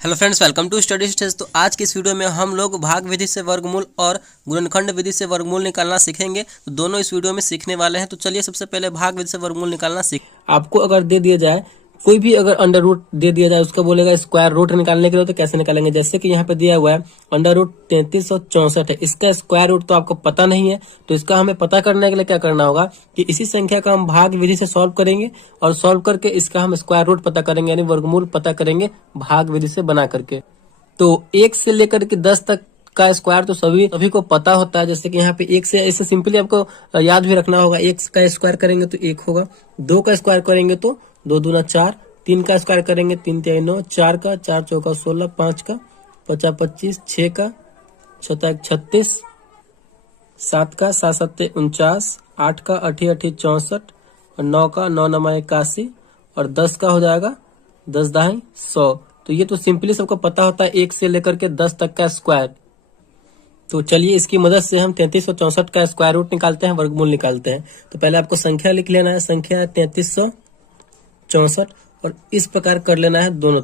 Hello friends, welcome to Study Stage. तो आज की इस वीडियो में हम लोग भाग विधि से वर्गमूल और गुणनखंड विधि से वर्गमूल निकालना सीखेंगे। तो दोनों इस वीडियो में सीखने वाले हैं। तो चलिए सबसे पहले भाग विधि से वर्गमूल निकालना सीख। आपको अगर दे दिया जाए, कोई भी अगर अंडर रूट दे दिया जाए, उसका बोलेगा स्क्वायर रूट निकालने के लिए, तो कैसे निकालेंगे। जैसे कि यहाँ पे दिया हुआ है अंडर रूट 3364 है, इसका स्क्वायर रूट तो आपको पता नहीं है, तो इसका हमें पता करने के लिए क्या करना होगा कि इसी संख्या का हम भाग विधि से सॉल्व करेंगे और सॉल्व करके इसका हम स्क्वायर रूट पता करेंगे, यानी वर्गमूल पता करेंगे भाग विधि से बना करके। तो 1 से लेकर के 10 तक का स्क्वायर तो सभी को पता होता है। जैसे कि यहाँ पे 1 से ऐसे सिंपली आपको याद भी रखना होगा। 1 का स्क्वायर करेंगे तो 1 होगा, 2 का स्क्वायर करेंगे तो 2 दूना 4, 3 का स्क्वायर करेंगे 3 तिहाई 9, 4 का 4 चौका 16, 5 का 50 25, 6 का 6 36, 7 का 7 7 49, 8 का 8 8 64 और 9 का 9 9 81 और 10 का हो जाएगा 10 दाई 100। तो ये तो सिंपली सबको पता होता है 1 से लेकर के 10 तक का स्क्वायर। तो चलिए इसकी मदद से हम 3364 का स्क्वायर रूट निकालते हैं, वर्गमूल निकालते हैं। तो पहले आपको संख्या लिख लेना है, संख्या है 3364 और इस प्रकार कर लेना है दोनों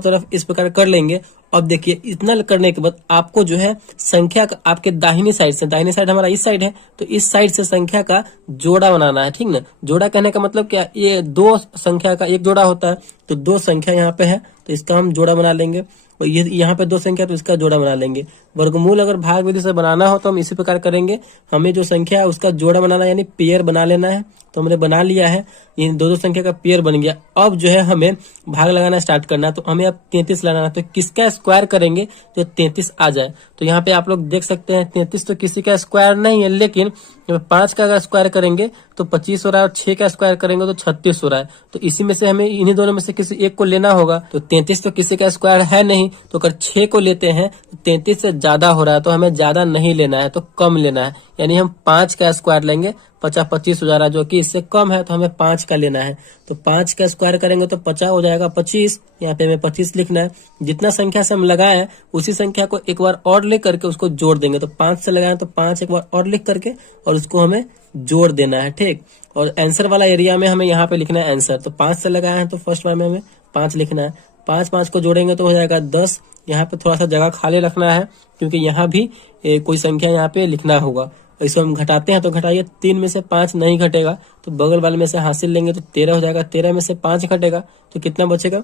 तरफ इस प्रकार कर लेंगे। अब देखिए इतना करने के बाद आपको जो है संख्या का आपके दाहिनी साइड हमारा इस साइड है, तो इस साइड से संख्या का जोड़ा बनाना है, ठीक ना। जोड़ा कहने का मतलब क्या, ये दो संख्या का एक जोड़ा होता है, तो दो संख्या यहाँ पे है तो इसका हम जोड़ा बना लेंगे, और ये यहाँ पे दो संख्या तो इसका जोड़ा बना लेंगे। वर्गमूल अगर भाग विधि से बनाना हो तो हम इसी प्रकार करेंगे। हमें जो संख्या है उसका जोड़ा बनाना यानी पेयर बना लेना है, तो हमने बना लिया है। इन दो संख्या का पेयर बन गया। अब जो है हमें भाग लगाना स्टार्ट करना है, तो हमें अब 33 लगाना है। तो किसका स्क्वायर करेंगे जो 33 आ जाए। तो यहाँ पे आप लोग देख सकते हैं 33 तो किसी का स्क्वायर नहीं है, लेकिन 5 का अगर स्क्वायर करेंगे तो 25 हो रहा है और 6 का स्क्वायर करेंगे तो 36 हो रहा है। तो इसी में से हमें इन्हीं दोनों में से किसी एक को लेना होगा। तो 33 तो किसी का स्क्वायर है नहीं, तो अगर 6 को लेते हैं तो 33 से ज्यादा हो रहा है, तो हमें ज्यादा नहीं लेना है, तो कम लेना है। यानी हम 5 का स्क्वायर लेंगे, 50 25 हो जा रहा है, जो कि इससे कम है, तो हमें 5 का लेना है। तो 5 का स्क्वायर करेंगे तो 50 हो जाएगा 25, यहाँ पे हमें 25 लिखना है। जितना संख्या से हम लगाए उसी संख्या को एक बार और लिख करके उसको जोड़ देंगे। तो 5 से लगाए तो 5 एक बार और लिख करके और उसको हमें जोड़ देना है, ठीक। और आंसर वाला एरिया में हमें यहाँ पे लिखना है आंसर। तो 5 से लगाए हैं तो फर्स्ट बार में हमें 5 लिखना है। 5 को जोड़ेंगे तो हो जाएगा 10। यहाँ पे थोड़ा सा जगह खाली रखना है, क्योंकि यहाँ भी कोई संख्या यहाँ पे लिखना होगा। इसको हम घटाते हैं तो घटाइए, 3 में से 5 नहीं घटेगा तो बगल वाले में से हासिल लेंगे तो 13 हो जाएगा। 13 में से 5 घटेगा तो कितना बचेगा,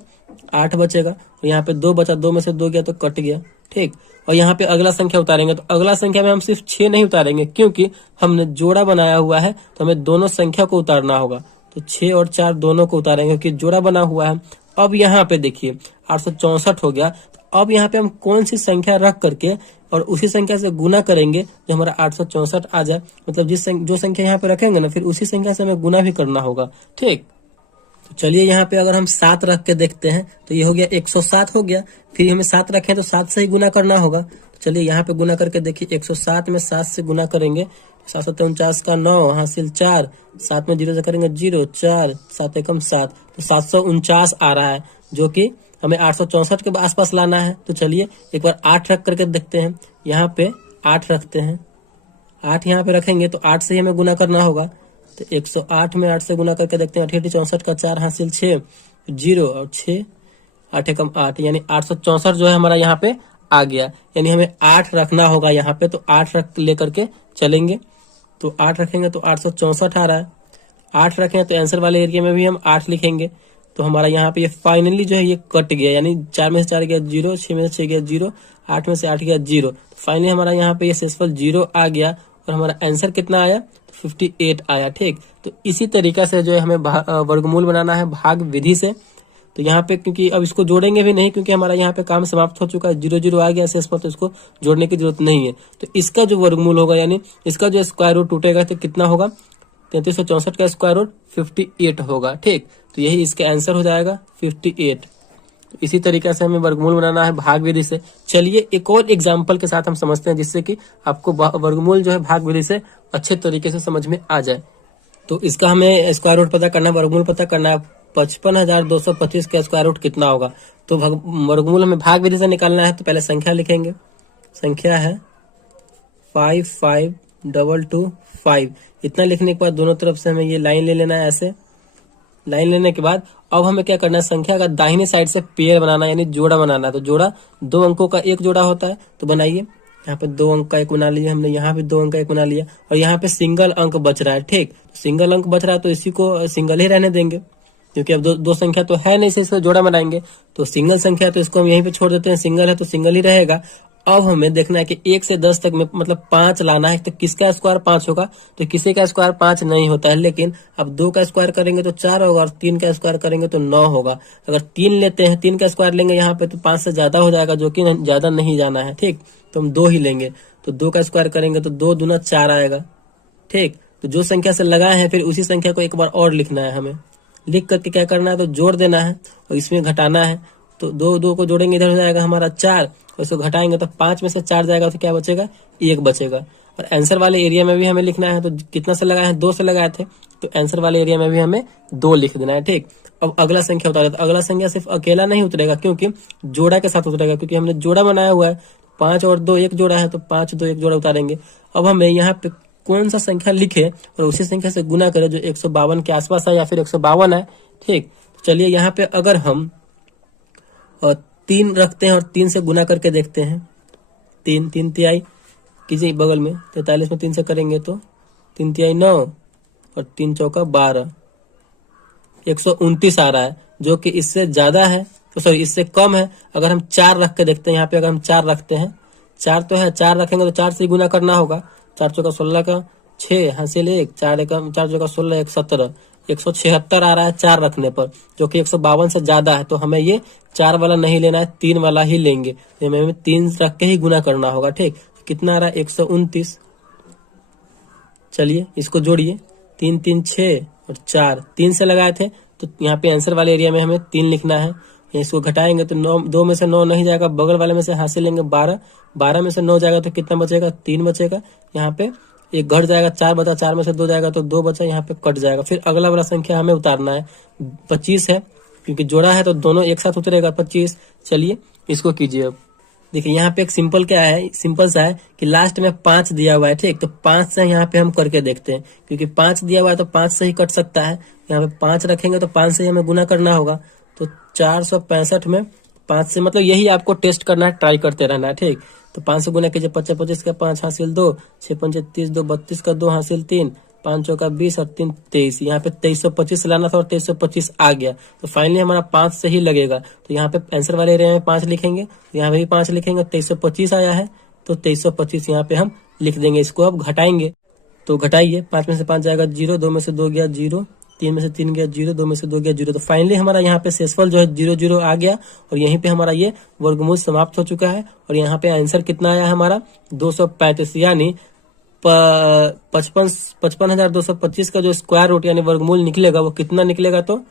8 बचेगा। तो यहाँ पे 2 बचा, 2 में से 2 गया तो कट गया, ठीक। और यहाँ पे अगला संख्या उतारेंगे, तो अगला संख्या में हम सिर्फ 6 नहीं उतारेंगे, क्योंकि हमने जोड़ा बनाया हुआ है, तो हमें दोनों संख्या को उतारना होगा। तो 6 और 4 दोनों को उतारेंगे क्योंकि जोड़ा बना हुआ है। अब यहाँ पे देखिए 864 हो गया। अब यहाँ पे हम कौन सी संख्या रख करके और उसी संख्या से गुना करेंगे जो हमारा 864 आ जाए। मतलब जो संख्या यहाँ पे रखेंगे ना, फिर उसी संख्या से हमें गुना भी करना होगा, ठीक। तो चलिए यहाँ पे अगर हम 7 रख के देखते हैं तो ये हो गया 107 हो गया। फिर हमें 7 रखें तो 7 से ही गुना करना होगा। तो चलिए यहाँ पे गुना करके देखिए, 107 में 7 से गुना करेंगे, 7 7 49 का 9 हासिल 4, 7 में 0 से करेंगे 0, 4 7 एकम 7, तो 749 आ रहा है, जो कि हमें 864 के आसपास लाना है। तो चलिए एक बार 8 रख करके देखते हैं। यहाँ पे 8 रखते हैं, 8 यहाँ पे रखेंगे तो 8 से ही हमें गुना करना होगा। तो 108 में 8 से गुना करके देखते हैं, 8 64 का 4 हासिल 6, 0 और 6 8 एकम 8, यानी 864 जो है हमारा यहाँ पे आ गया। यानी हमें 8 रखना होगा यहाँ पे, तो 8 रख लेकर के चलेंगे। तो 8 रखेंगे तो 864 आ रहा है। 8 रखें तो आंसर वाले एरिया में भी हम 8 लिखेंगे। तो हमारा यहाँ पे ये फाइनली जो है ये कट गया, यानी 4 में से 4 गया 0, 6 में से 6 गया 0, 8 में से 8 गया 0। तो फाइनली हमारा यहाँ पे ये शेषफल 0 आ गया और हमारा आंसर कितना आया, 58 आया, ठीक। तो इसी तरीका से जो है हमें वर्गमूल बनाना है भाग विधि से। तो यहाँ पे क्योंकि अब इसको जोड़ेंगे भी नहीं, क्योंकि हमारा यहाँ पे काम समाप्त हो चुका है, 0 0 आ गया शेषफल, तो इसको जोड़ने की जरूरत नहीं है। तो इसका जो वर्गमूल होगा, यानी इसका जो स्क्वायर रूट टूटेगा तो कितना होगा, 3364 का स्क्वायर रूट 58 होगा, ठीक। तो यही इसका आंसर हो जाएगा 58। तो इसी तरीके से हमें वर्गमूल बनाना है भाग विधि से। चलिए एक और एग्जांपल के साथ हम समझते हैं, जिससे कि आपको वर्गमूल जो है भाग विधि से अच्छे तरीके से समझ में आ जाए। तो इसका हमें स्क्वायर रूट पता करना है, वर्गमूल पता करना है। 55,225 का स्क्वायर रूट कितना होगा। तो वर्गमूल हमें भाग विधि से निकालना है। तो पहले संख्या लिखेंगे, संख्या है 552225। इतना लिखने के बाद दोनों तरफ से हमें ये लाइन ले लेना है ऐसे, लाइन लेने के बाद अब हमें क्या करना है, संख्या का दाहिनी साइड से पेयर बनाना यानी जोड़ा बनाना है। तो जोड़ा 2 अंकों का एक जोड़ा होता है, तो बनाइए। यहाँ पे 2 अंक का एक बना लिया हमने, यहाँ पे 2 अंक का एक बना लिया, और यहाँ पे सिंगल अंक बच रहा है। ठीक, सिंगल अंक बच रहा है तो इसी को सिंगल ही रहने देंगे, क्योंकि अब दो संख्या तो है नहीं, इससे जोड़ा बनाएंगे। तो सिंगल संख्या तो इसको हम यहीं पे छोड़ देते हैं, सिंगल है तो सिंगल ही रहेगा। अब हमें देखना है कि 1 से 10 तक में मतलब 5 लाना है। तो किसका स्क्वायर 5 होगा, तो किसी का स्क्वायर 5 नहीं होता है, लेकिन अब 2 का स्क्वायर करेंगे तो 4 होगा, और 3 का स्क्वायर करेंगे तो 9 होगा। अगर 3 लेते हैं, 3 का स्क्वायर लेंगे यहाँ पे तो 5 से ज्यादा हो जाएगा, जो कि ज्यादा नहीं जाना है। ठीक, तो हम 2 ही लेंगे। तो 2 का स्क्वायर करेंगे तो 2 दूना 4 आएगा। ठीक, तो जो संख्या से लगाए हैं फिर उसी संख्या को एक बार और लिखना है हमें। लिख करके क्या करना है, तो जोड़ देना है और इसमें घटाना है। तो 2 को जोड़ेंगे, इधर हो जाएगा हमारा 4, और इसको घटाएंगे तो 5 में से 4 जाएगा तो क्या बचेगा, 1 बचेगा। और आंसर वाले एरिया में भी हमें लिखना है। तो कितना से लगाए हैं, 2 से लगाए थे, तो आंसर वाले एरिया में भी हमें 2 लिख देना है। ठीक, अब अगला संख्या उतारे, तो अगला संख्या सिर्फ अकेला नहीं उतरेगा, क्योंकि जोड़ा के साथ उतरेगा, क्योंकि हमने जोड़ा बनाया हुआ है। 5 और 2 एक जोड़ा है, तो 5 2 एक जोड़ा उतारेंगे। अब हमें यहाँ पे कौन सा संख्या लिखे और उसी संख्या से गुना करें जो 152 के आसपास है या फिर 152 है। ठीक, चलिए यहाँ पे अगर हम 3 रखते हैं और 3 से गुना करके देखते हैं। 3 तिहाई कीजिए बगल में, 43 में 3 से करेंगे तो 3 तिहाई 9 और 3 चौका 12, 129 आ रहा है, जो कि इससे ज्यादा है, तो सॉरी इससे कम है। अगर हम 4 रख के देखते हैं, यहाँ पे अगर हम 4 रखते हैं, 4 तो है, 4 रखेंगे तो 4 से गुना करना होगा। 4 चौका 16 का 6 हासिल 1, 4 चौका 16 1 17, 176 आ रहा है 4 रखने पर, जो कि 152 से ज्यादा है। तो हमें ये 4 वाला नहीं लेना है, 3 वाला ही लेंगे। हमें 3 रख के ही गुना करना होगा। ठीक, कितना आ रहा है, 129। चलिए इसको जोड़िए, 3 3 6 और 4, 3 से लगाए थे, तो यहाँ पे आंसर वाले एरिया में हमें 3 लिखना है। इसको घटाएंगे तो 9, 2 में से 9 नहीं जाएगा, बगल वाले में से हासिल लेंगे 12, 12 में से 9 जाएगा तो कितना बचेगा, 3 बचेगा। यहाँ पे एक घट जाएगा, 4 बचा, 4 में से 2 जाएगा तो 2 बचा, यहाँ पे कट जाएगा। फिर अगला वाला संख्या हमें उतारना है, 25 है, क्योंकि जोड़ा है तो दोनों एक साथ उतरेगा 25। चलिए इसको कीजिए। अब देखिए यहाँ पे एक सिंपल क्या है, सिंपल सा है कि लास्ट में 5 दिया हुआ है। ठीक, तो 5 से यहाँ पे हम करके देखते हैं, क्योंकि 5 दिया हुआ है तो 5 से ही कट सकता है। यहाँ पे 5 रखेंगे तो 5 से ही हमें गुना करना होगा। तो 465 में 5 से, मतलब यही आपको टेस्ट करना है, ट्राई करते रहना है। ठीक, तो 5 से गुना कीजिए, 25 25 का 5 हासिल 2, 6 5 30 2 32 का 2 हासिल 3, 5 चौका 20 और 3 23। यहाँ पे 2325 लाना था और 2325 आ गया, तो फाइनली हमारा 5 से ही लगेगा। तो यहाँ पे आंसर वाले एरिया में 5 लिखेंगे, तो यहाँ पे भी 5 लिखेंगे। 2325 आया है तो 2325 यहाँ पे हम लिख देंगे। इसको अब घटाएंगे, तो घटाइए, 5 में से 5 जाएगा 0, 2 में से 2 गया 0, 3 में से 3 गया 0, 2 में से 2 गया 0। तो फाइनली हमारा यहाँ पे शेषफल जो है 0 0 आ गया, और यहीं पे हमारा ये वर्गमूल समाप्त हो चुका है। और यहाँ पे आंसर कितना आया हमारा, 235, यानी 55,225 का जो स्क्वायर रूट यानी वर्गमूल निकलेगा वो कितना निकलेगा, तो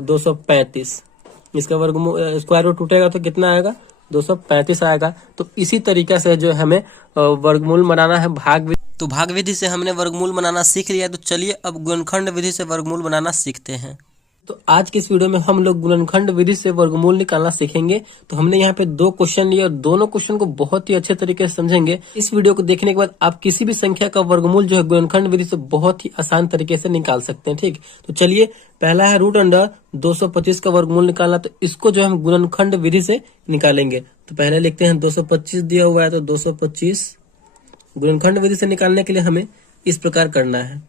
235। इसका वर्गमूल स्क्वायर रूट टूटेगा तो कितना आएगा, 235 आएगा। तो इसी तरीके से जो हमें वर्गमूल बनाना है भाग विधि। तो भाग विधि से हमने वर्गमूल बनाना सीख लिया, तो चलिए अब गुणनखंड विधि से वर्गमूल बनाना सीखते हैं। तो आज की इस वीडियो में हम लोग गुणनखंड विधि से वर्गमूल निकालना सीखेंगे। तो हमने यहाँ पे 2 क्वेश्चन लिए और दोनों क्वेश्चन को बहुत ही अच्छे तरीके से समझेंगे। इस वीडियो को देखने के बाद आप किसी भी संख्या का वर्गमूल जो है गुणनखंड विधि से बहुत ही आसान तरीके से निकाल सकते हैं। ठीक, तो चलिए, पहला है रूट अंडर 225 का वर्गमूल निकालना, तो इसको जो हम गुणनखंड विधि से निकालेंगे। तो पहले लिखते हैं 225 दिया हुआ है, तो 225 गुणनखंड विधि से निकालने के लिए हमें इस प्रकार करना है।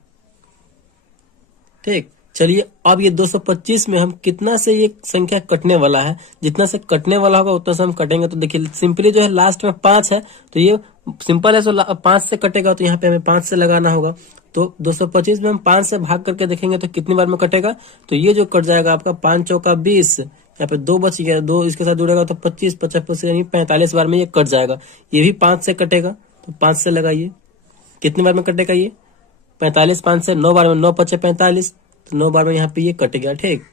ठीक, चलिए अब ये 225 में हम कितना से ये संख्या कटने वाला है, जितना से कटने वाला होगा उतना से हम कटेंगे। तो देखिए सिंपली जो है लास्ट में 5 है, तो ये सिंपल है, तो 5 से कटेगा, तो यहाँ पे हमें 5 से लगाना होगा। तो 225 में हम 5 से भाग करके देखेंगे तो कितनी बार में कटेगा, तो ये जो कट जाएगा आपका 5 चौका 20, यहाँ पे 2 बच गया, 2 इसके साथ जुड़ेगा तो 25 55 यानी 45 बार में ये कट जाएगा। ये भी 5 से कटेगा, तो 5 से लगाइए, कितनी बार में कटेगा ये 45, 5 से 9 बार में, 9 पचे 45, तो 9 बार में यहाँ पे ये कट गया। ठीक,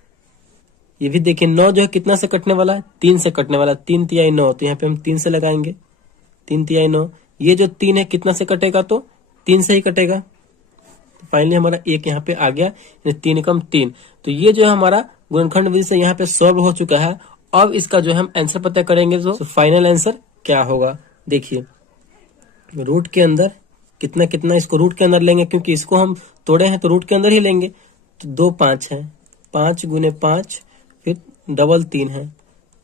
ये भी देखिए 9 जो है कितना से कटने वाला है, 3 से कटने वाला है, 3 तिहाई 9, तो यहाँ पे हम 3 से लगाएंगे, 3 तिहाई 9। ये जो 3 है कितना से कटेगा, तो 3 से ही कटेगा। तो फाइनली हमारा 1 यहाँ पे आ गया, 3 एकम 3। तो ये जो है हमारा गुणनखंड विधि से यहाँ पे सॉल्व हो चुका है। अब इसका जो हम आंसर पता करेंगे, तो फाइनल आंसर क्या होगा। देखिए रूट के अंदर कितना कितना, इसको रूट के अंदर लेंगे, क्योंकि इसको हम तोड़े हैं तो रूट के अंदर ही लेंगे। तो 2 5 है, 5 गुने 5, फिर डबल 3 है,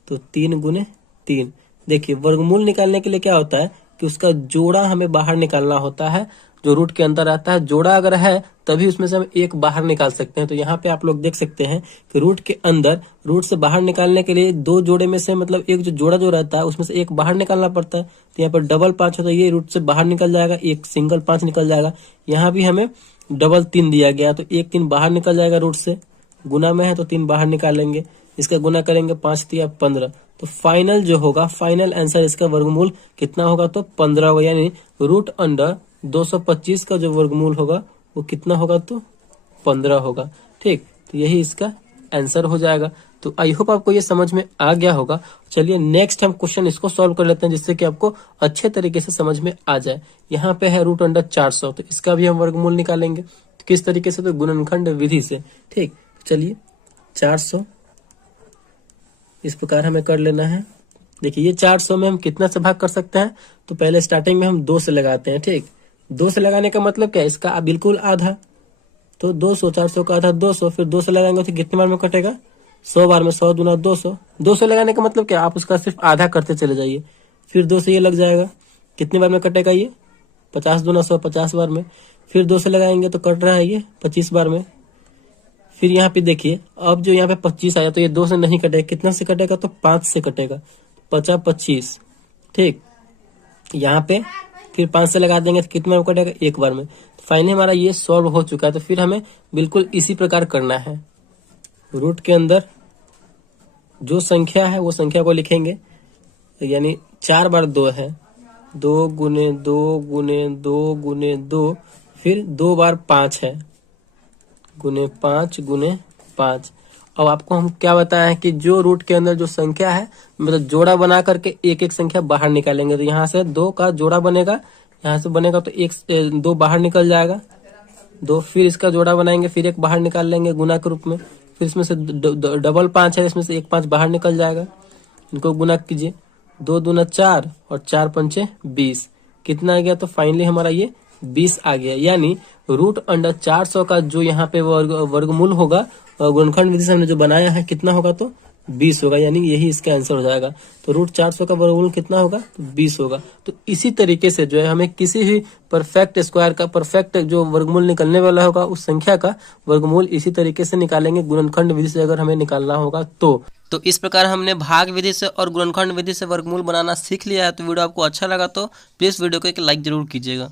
तो 3 गुने 3। देखिए वर्गमूल निकालने के लिए क्या होता है कि उसका जोड़ा हमें बाहर निकालना होता है, जो रूट के अंदर आता है। जोड़ा अगर है तभी उसमें से हम एक बाहर निकाल सकते हैं। तो यहाँ पे आप लोग देख सकते हैं कि रूट के अंदर रूट से बाहर निकालने के लिए दो जोड़े में से मतलब एक जो जोड़ा जो रहता है उसमें से एक बाहर निकालना पड़ता है। तो यहाँ पर डबल 5 है तो ये रूट से बाहर निकल जाएगा, एक सिंगल 5 निकल जाएगा। यहाँ भी हमें डबल 3 दिया गया तो एक 3 बाहर निकल जाएगा रूट से, गुना में है तो 3 बाहर निकालेंगे, इसका गुना करेंगे 5 तिया 15। तो फाइनल जो होगा, फाइनल आंसर इसका वर्गमूल कितना होगा तो 15 होगा, यानी रूट अंडर 225 का जो वर्गमूल होगा वो कितना होगा तो 15 होगा। ठीक, तो यही इसका आंसर हो जाएगा। तो आई होप आपको ये समझ में आ गया होगा। चलिए नेक्स्ट हम क्वेश्चन इसको सॉल्व कर लेते हैं जिससे कि आपको अच्छे तरीके से समझ में आ जाए। यहाँ पे है रूट अंडर 400, तो इसका भी हम वर्गमूल निकालेंगे। तो किस तरीके से, तो गुणनखंड विधि से। ठीक, चलिए 400 इस प्रकार हमें कर लेना है। देखिए ये 400 में हम कितना से भाग कर सकते हैं, तो पहले स्टार्टिंग में हम 2 से लगाते हैं। ठीक, 2 से लगाने का मतलब क्या है, इसका बिल्कुल आधा, तो 200, 400 का आधा 200, फिर 2 से लगाएंगे तो कितने बार में कटेगा, 100 बार में, 100 दूना 200। 2 से लगाने का मतलब क्या, आप उसका सिर्फ आधा करते चले जाइए, फिर 2 से ये लग जाएगा, कितने बार में कटेगा ये, 50 दूना 100, 50 बार में। फिर 2 से लगाएंगे तो कट रहा है ये 25 बार में। फिर यहाँ पे देखिए अब जो यहाँ पे 25 आया तो ये 2 से नहीं कटेगा, कितना से कटेगा तो 5 से कटेगा, 50 25। ठीक, यहाँ पे फिर 5 से लगा देंगे तो कितने बार कटेगा, एक बार में। तो फाइनली हमारा ये सॉल्व हो चुका है। तो फिर हमें बिल्कुल इसी प्रकार करना है, रूट के अंदर जो संख्या है वो संख्या को लिखेंगे, यानी 4 बार 2 है, 2 गुने 2 गुने 2 गुने 2, फिर 2 बार 5 है, गुने 5 गुने 5। अब आपको हम क्या बताया है कि जो रूट के अंदर जो संख्या है मतलब जोड़ा बना करके एक एक संख्या बाहर निकालेंगे। तो यहाँ से 2 का जोड़ा बनेगा, यहाँ से बनेगा तो 2 बाहर निकल जाएगा 2, फिर इसका जोड़ा बनाएंगे, फिर एक बाहर निकाल लेंगे गुना के रूप में, फिर इसमें से डबल 5 है, इसमें से एक 5 बाहर निकल जाएगा, इनको गुना कीजिए, 2 दूना 4 और 4 पंचे 20, कितना आ गया तो फाइनली हमारा ये 20 आ गया। यानी रूट अंडर 400 का जो यहाँ पे वर्गमूल होगा गुणनखंड विधि से हमने जो बनाया है कितना होगा तो 20 होगा, यानी यही इसका आंसर हो जाएगा। तो रूट 400 का वर्गमूल कितना होगा तो 20 होगा। तो इसी तरीके से जो है हमें किसी भी परफेक्ट स्क्वायर का परफेक्ट जो वर्गमूल निकलने वाला होगा उस संख्या का वर्गमूल इसी तरीके से निकालेंगे गुणनखंड विधि से, अगर हमें निकालना होगा तो इस प्रकार हमने भाग विधि से और गुणनखंड विधि से वर्गमूल बनाना सीख लिया है। तो वीडियो आपको अच्छा लगा तो प्लीज़ वीडियो को एक लाइक जरूर कीजिएगा।